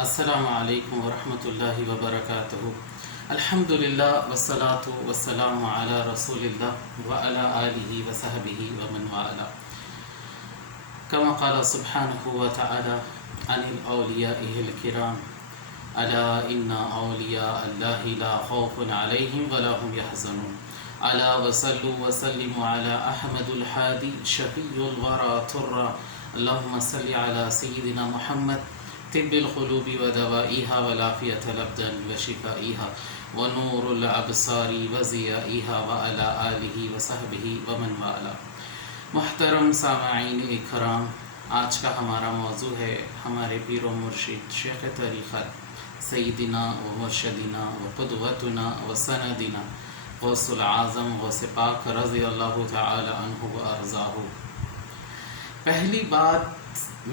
السلام علیکم ورحمۃ اللہ وبرکاتہ۔ الحمدللہ والصلاۃ والسلام علی رسول اللہ وعلی آلہ وصحبہ ومن والاه، كما قال سبحانہ وتعالی عن الاولیاء الکرام الا ان اولیاء اللہ لا خوف علیہم ولا هم يحزنون، الا وصلوا وسلموا على احمد الحادی شفیع الورى ترى، اللهم صل على سیدنا محمد طب القلوب ودوائها والعافية الأبدان وشفائها ونور الأبصار وضيائها وعلى آله وصحبه ومن والاه۔ محترم سامعین اکرام، آج کا ہمارا موضوع ہے ہمارے پیر و مرشد شیخ طریقت سیدنا و مرشدنا و قدوتنا و سندنا غوث العظم غوث پاک رضی اللہ تعالی عنہ و ارضاہ۔ پہلی بات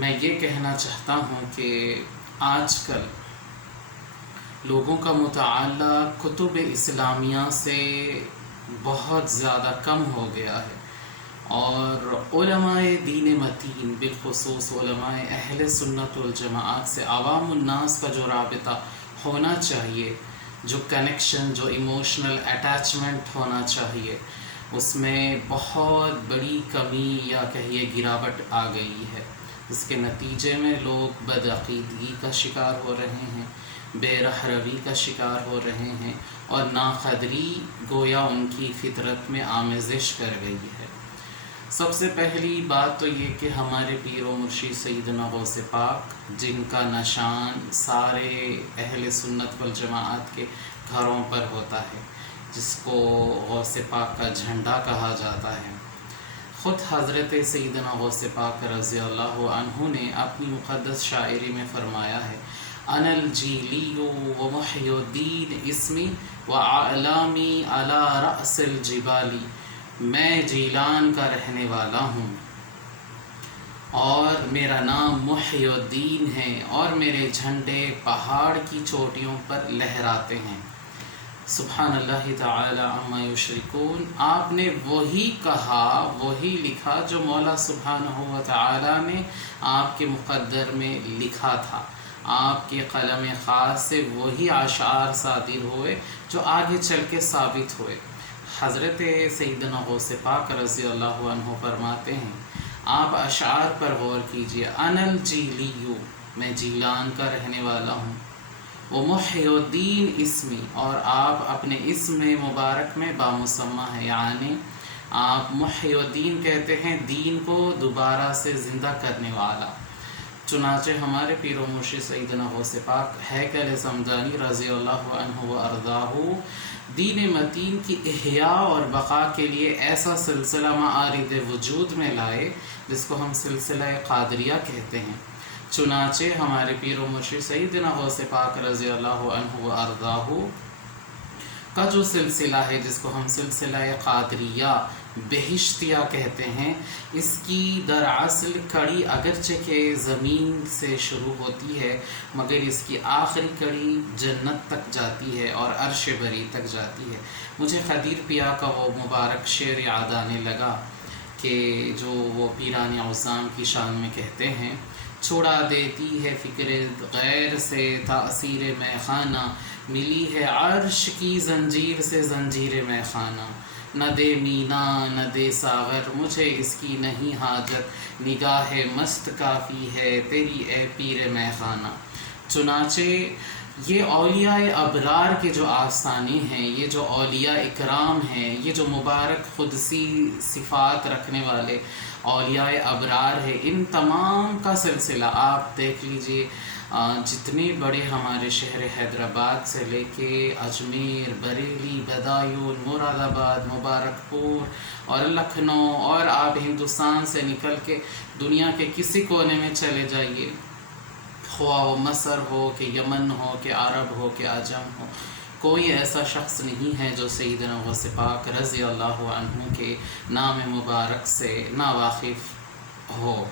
میں یہ کہنا چاہتا ہوں کہ آج کل لوگوں کا مطالعہ کتب اسلامیہ سے بہت زیادہ کم ہو گیا ہے، اور علماء دین متین بالخصوص علماء اہل سنت والجماعت سے عوام الناس کا جو رابطہ ہونا چاہیے، جو کنیکشن، جو ایموشنل اٹیچمنٹ ہونا چاہیے، اس میں بہت بڑی کمی یا کہیے گراوٹ آ گئی ہے، جس کے نتیجے میں لوگ بدعقیدگی کا شکار ہو رہے ہیں، بے رہ روی کا شکار ہو رہے ہیں، اور ناقدری گویا ان کی فطرت میں آمیزش کر گئی ہے۔ سب سے پہلی بات تو یہ کہ ہمارے پیر و مرشد سیدنا غوث پاک، جن کا نشان سارے اہل سنت والجماعت کے گھروں پر ہوتا ہے، جس کو غوث پاک کا جھنڈا کہا جاتا ہے، خود حضرت سیدنا غوث پاک رضی اللہ عنہ نے اپنی مقدس شاعری میں فرمایا ہے، انا الجیلی و محی الدین اسمی و اعلامی علی رأس الجبالی، میں جیلان کا رہنے والا ہوں اور میرا نام محی الدین ہے، اور میرے جھنڈے پہاڑ کی چوٹیوں پر لہراتے ہیں۔ سبحان اللہ تعالی عما یشرکون۔ آپ نے وہی کہا، وہی لکھا جو مولا سبحانہ و تعالی نے آپ کے مقدر میں لکھا تھا، آپ کے قلم خاص سے وہی اشعار صادر ہوئے جو آگے چل کے ثابت ہوئے۔ حضرت سیدنا غوث پاک رضی اللہ عنہ فرماتے ہیں، آپ اشعار پر غور کیجئے، انا الجیلیو، میں جیلان کا رہنے والا ہوں، وہ محی الدین اسمی، اور آپ اپنے اسم مبارک میں بامسمہ ہے، یعنی آپ محی الدین کہتے ہیں دین کو دوبارہ سے زندہ کرنے والا۔ چنانچہ ہمارے پیر و مرشد سیدنا غوث پاک ہیکل سمدانی رضی اللہ عنہ و ارضاہ دین متین کی احیاء اور بقا کے لیے ایسا سلسلہ معارض وجود میں لائے جس کو ہم سلسلہ قادریہ کہتے ہیں۔ چنانچہ ہمارے پیر و مرشد سیدنا غوث پاک رضی اللہ عنہ و ارضاہ کا جو سلسلہ ہے، جس کو ہم سلسلہ قادریہ بہشتیہ کہتے ہیں، اس کی دراصل کڑی اگرچہ کہ زمین سے شروع ہوتی ہے، مگر اس کی آخری کڑی جنت تک جاتی ہے اور عرش بری تک جاتی ہے۔ مجھے قدیر پیا کا وہ مبارک شعر یاد آنے لگا کہ جو وہ پیران عظام کی شان میں کہتے ہیں، چھوڑا دیتی ہے فکر غیر سے تاثیر میں خانہ، ملی ہے عرش کی زنجیر سے زنجیر میں خانہ، نہ دے مینا نہ دے ساغر مجھے اس کی نہیں حاجت، نگاہ مست کافی ہے تیری اے پیر میں خانہ۔ چنانچہ یہ اولیاء ابرار کے جو آستانے ہیں، یہ جو اولیاء اکرام ہیں، یہ جو مبارک قدسی صفات رکھنے والے اولیاء ابرار ہے، ان تمام کا سلسلہ آپ دیکھ لیجئے، جتنے بڑے ہمارے شہر حیدرآباد سے لے کے اجمیر، بریلی، بدایون، مراد آباد، مبارک پور اور لکھنؤ، اور آپ ہندوستان سے نکل کے دنیا کے کسی کونے میں چلے جائیے، خواہ وہ مصر ہو کہ یمن ہو کہ عرب ہو کہ عجم ہو، کوئی ایسا شخص نہیں ہے جو سیدنا غوث پاک رضی اللہ عنہ کے نام مبارک سے ناواقف ہو۔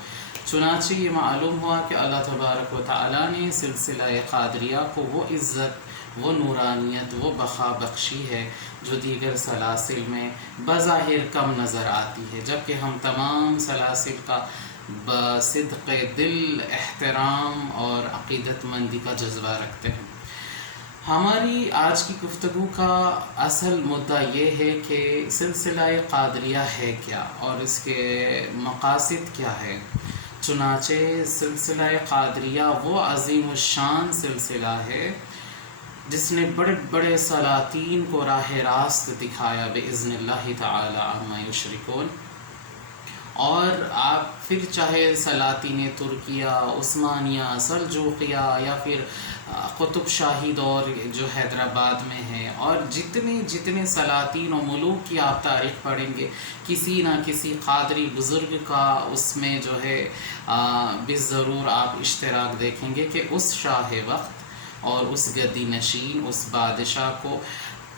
چنانچہ یہ معلوم ہوا کہ اللہ تبارک و تعالیٰ نے سلسلہ قادریہ کو وہ عزت، وہ نورانیت، وہ بقا بخشی ہے جو دیگر سلاسل میں بظاہر کم نظر آتی ہے، جبکہ ہم تمام سلاسل کا بصدق دل احترام اور عقیدت مندی کا جذبہ رکھتے ہیں۔ ہماری آج کی گفتگو کا اصل مدعا یہ ہے کہ سلسلہ قادریہ ہے کیا اور اس کے مقاصد کیا ہے۔ چنانچہ سلسلہ قادریہ وہ عظیم الشان سلسلہ ہے جس نے بڑے بڑے سلاطین کو راہ راست دکھایا بإذن اللہ تعالی عما یشرکون۔ اور آپ پھر چاہے سلاطین ترکیہ، عثمانیہ، سلجوقیہ یا پھر قطب شاہی دور جو حیدرآباد میں ہے، اور جتنے سلاطین و ملوک کی آپ تاریخ پڑھیں گے، کسی نہ کسی قادری بزرگ کا اس میں جو ہے بالضرور آپ اشتراک دیکھیں گے کہ اس شاہ وقت اور اس گدی نشین، اس بادشاہ کو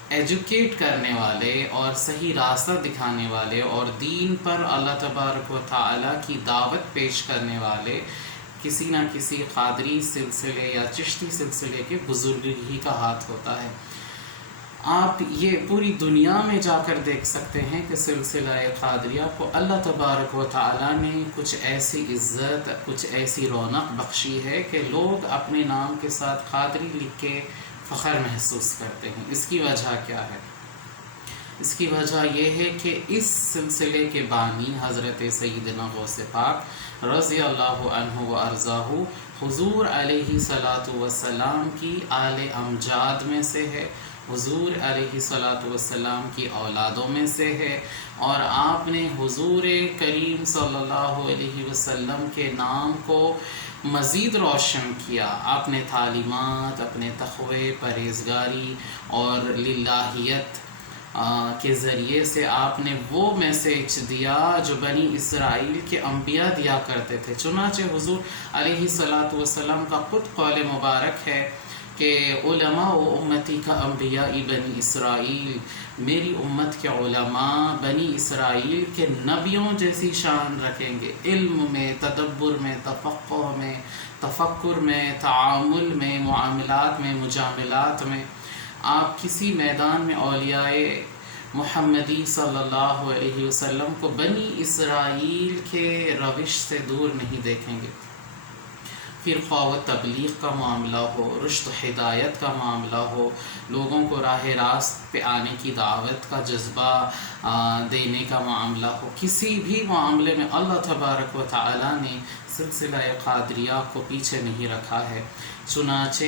ایجوکیٹ کرنے والے اور صحیح راستہ دکھانے والے اور دین پر اللہ تبارک و تعالی کی دعوت پیش کرنے والے کسی نہ کسی قادری سلسلے یا چشتی سلسلے کے بزرگ ہی کا ہاتھ ہوتا ہے۔ آپ یہ پوری دنیا میں جا کر دیکھ سکتے ہیں کہ سلسلہ قادریہ کو اللہ تبارک و تعالی نے کچھ ایسی عزت، کچھ ایسی رونق بخشی ہے کہ لوگ اپنے نام کے ساتھ قادری لکھ کے فخر محسوس کرتے ہیں۔ اس کی وجہ کیا ہے؟ اس کی وجہ یہ ہے کہ اس سلسلے کے بانی حضرت سیدنا غوث پاک رضی اللہ عنہ و ارضاہ حضور علیہ الصلاۃ والسلام کی آل امجاد میں سے ہے، حضور علیہ الصلاۃ والسلام کی اولادوں میں سے ہے، اور آپ نے حضور کریم صلی اللہ علیہ وسلم کے نام کو مزید روشن کیا۔ آپ نے تعلیمات، اپنے تقوی، پرہیزگاری اور للہیت کے ذریعے سے آپ نے وہ میسیج دیا جو بنی اسرائیل کے انبیاء دیا کرتے تھے۔ چنانچہ حضور علیہ الصلاۃ والسلام کا خود قول مبارک ہے کہ علماء و امتی کا انبیاء بنی اسرائیل، میری امت کے علماء بنی اسرائیل کے نبیوں جیسی شان رکھیں گے، علم میں، تدبر میں، تفقہ میں، تفکر میں، تعامل میں، معاملات میں، مجاملات میں۔ آپ کسی میدان میں اولیاء محمدی صلی اللہ علیہ وسلم کو بنی اسرائیل کے روش سے دور نہیں دیکھیں گے۔ پھر خواہ و تبلیغ کا معاملہ ہو، رشد و ہدایت کا معاملہ ہو، لوگوں کو راہ راست پہ آنے کی دعوت کا جذبہ دینے کا معاملہ ہو، کسی بھی معاملے میں اللہ تبارک و تعالی نے سلسلہ قادریہ کو پیچھے نہیں رکھا ہے۔ چنانچہ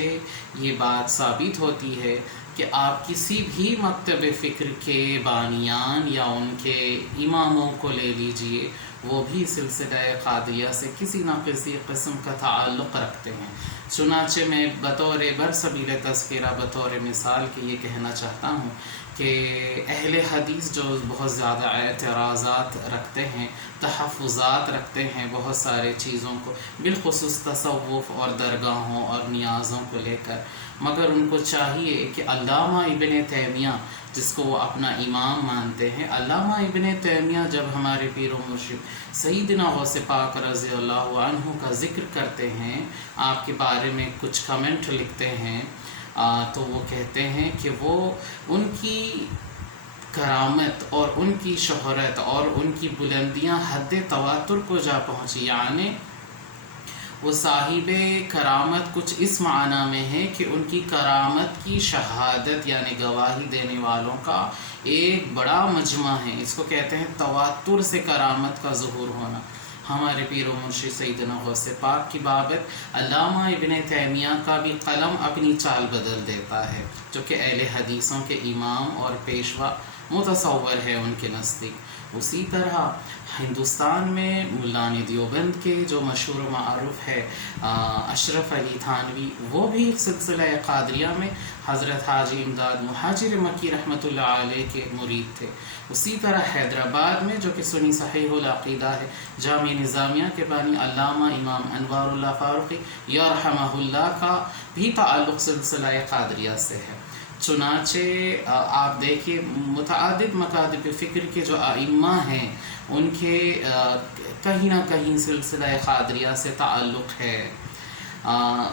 یہ بات ثابت ہوتی ہے کہ آپ کسی بھی مکتب فکر کے بانیان یا ان کے اماموں کو لے لیجئے، وہ بھی سلسلہ قادریہ سے کسی نہ کسی قسم کا تعلق رکھتے ہیں۔ چنانچہ میں بطور برسبیل تذکرہ، بطور مثال کے یہ کہنا چاہتا ہوں کہ اہل حدیث جو بہت زیادہ اعتراضات رکھتے ہیں، تحفظات رکھتے ہیں بہت سارے چیزوں کو، بالخصوص تصوف اور درگاہوں اور نیازوں کو لے کر، مگر ان کو چاہیے کہ علامہ ابن تیمیہ جس کو وہ اپنا امام مانتے ہیں، علامہ ابن تیمیہ جب ہمارے پیر و مرشد سیدنا غوث پاک رضی اللہ عنہ کا ذکر کرتے ہیں، آپ کے بارے میں کچھ کمنٹ لکھتے ہیں، تو وہ کہتے ہیں کہ وہ ان کی کرامت اور ان کی شہرت اور ان کی بلندیاں حد تواتر کو جا پہنچی، یعنی وہ صاحب کرامت کچھ اس معنی میں ہے کہ ان کی کرامت کی شہادت یعنی گواہی دینے والوں کا ایک بڑا مجمع ہے۔ اس کو کہتے ہیں تواتر سے کرامت کا ظہور ہونا۔ ہمارے پیر و مرشد سیدنا غوث پاک کی بابت علامہ ابن تیمیہ کا بھی قلم اپنی چال بدل دیتا ہے، جو کہ اہل حدیثوں کے امام اور پیشوا متصور ہے ان کے نزدیک۔ اسی طرح ہندوستان میں ملان دیوبند کے جو مشہور و معروف ہے اشرف علی تھانوی، وہ بھی سلسلہ قادریہ میں حضرت حاجی امداد مہاجر مکی رحمۃ اللہ علیہ کے مرید تھے۔ اسی طرح حیدرآباد میں جو کہ سنی صحیح العقیدہ ہے، جامع نظامیہ کے بانی علامہ امام انوار اللہ فاروقی یرحمہ اللہ کا بھی تعلق سلسلہ قادریہ سے ہے۔ چنانچہ آپ دیکھیے متعدد مکاتب فکر کے جو ائمہ ہیں ان کے کہیں نہ کہیں سلسلہ قادریہ سے تعلق ہے۔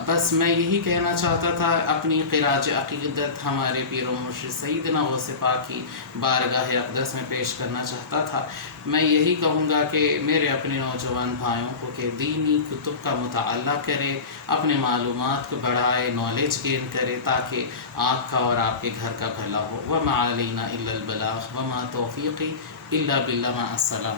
بس میں یہی کہنا چاہتا تھا، اپنی خراج عقیدت ہمارے پیر و مرشد سیدنا غوث پاک کی بارگاہ اقدس میں پیش کرنا چاہتا تھا۔ میں یہی کہوں گا کہ میرے اپنے نوجوان بھائیوں کو کہ دینی کتب کا مطالعہ کرے، اپنے معلومات کو بڑھائے، نالج گین کرے، تاکہ آپ کا اور آپ کے گھر کا بھلا ہو۔ وَمَا عَلَيْنَا إِلَّا الْبَلَاغُ وَمَا تَوْفِيقِي إِلَّا بِاللَّهِ، مَعَ السَّلَامَ۔